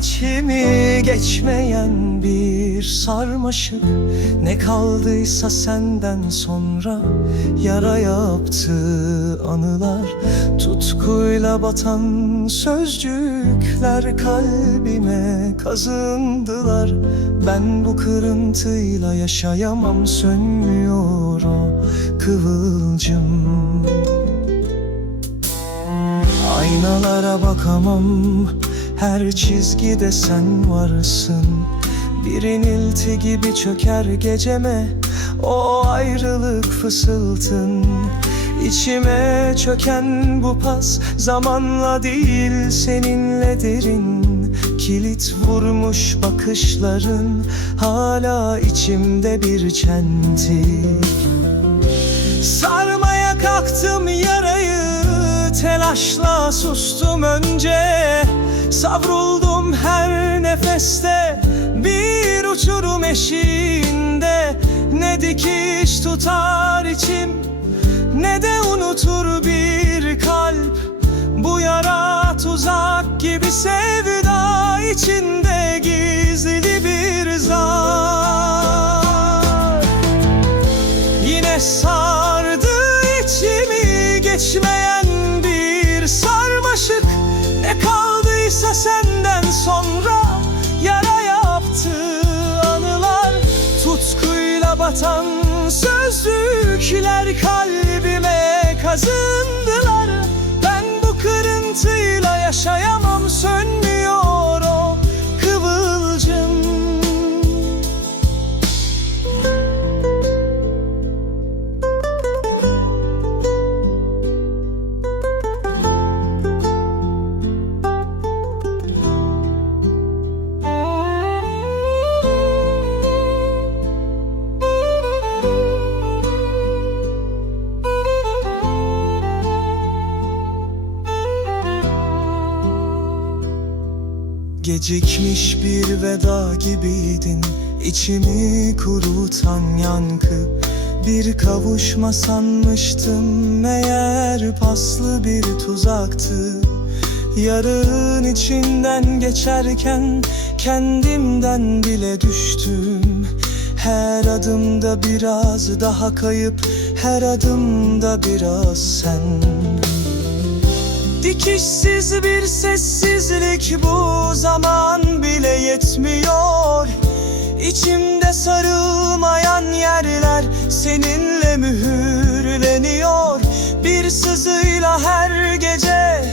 içimi. Geçmeyen bir sarmaşık. Ne kaldıysa senden sonra yara yaptı anılar. Tutkuyla batan sözcükler kalbime kazındılar. Ben bu kırıntıyla yaşayamam sönmüyor o kıvılcım Aynalara bakamam. Her çizgide sen varsın. Bir inilti gibi çöker geceme. O ayrılık fısıltın. İçime çöken bu pas Zamanla değil seninle derin. Kilit vurmuş bakışların Hala içimde bir çentik yarayı Telaşla sustum önce. Savruldum her nefeste. Bir uçurum eşiğinde. Ne dikiş tutar içim Ne de unutur bir kalp. Bu yara tuzak gibi sevda içinde gizli bir zar. Yine sardı kaldıysa senden Gecikmiş bir veda gibiydin. İçimi kurutan yankı Bir kavuşma sanmıştım. Meğer paslı bir tuzaktı. Yarın içinden geçerken Kendimden bile düştüm. Her adımda biraz daha kayıp Her adımda biraz sen Dikişsiz bir sessizlik bu zaman bile yetmiyor. İçimde sarılmayan yerler seninle mühürleniyor. Bir sızıyla her gece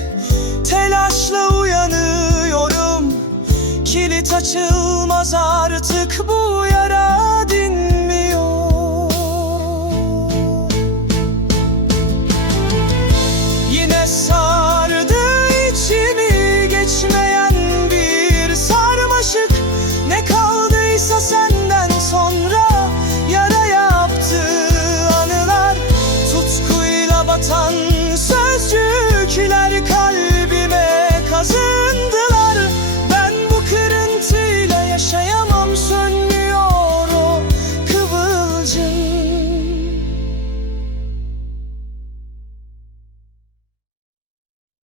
telaşla uyanıyorum. Kilit açılmaz bu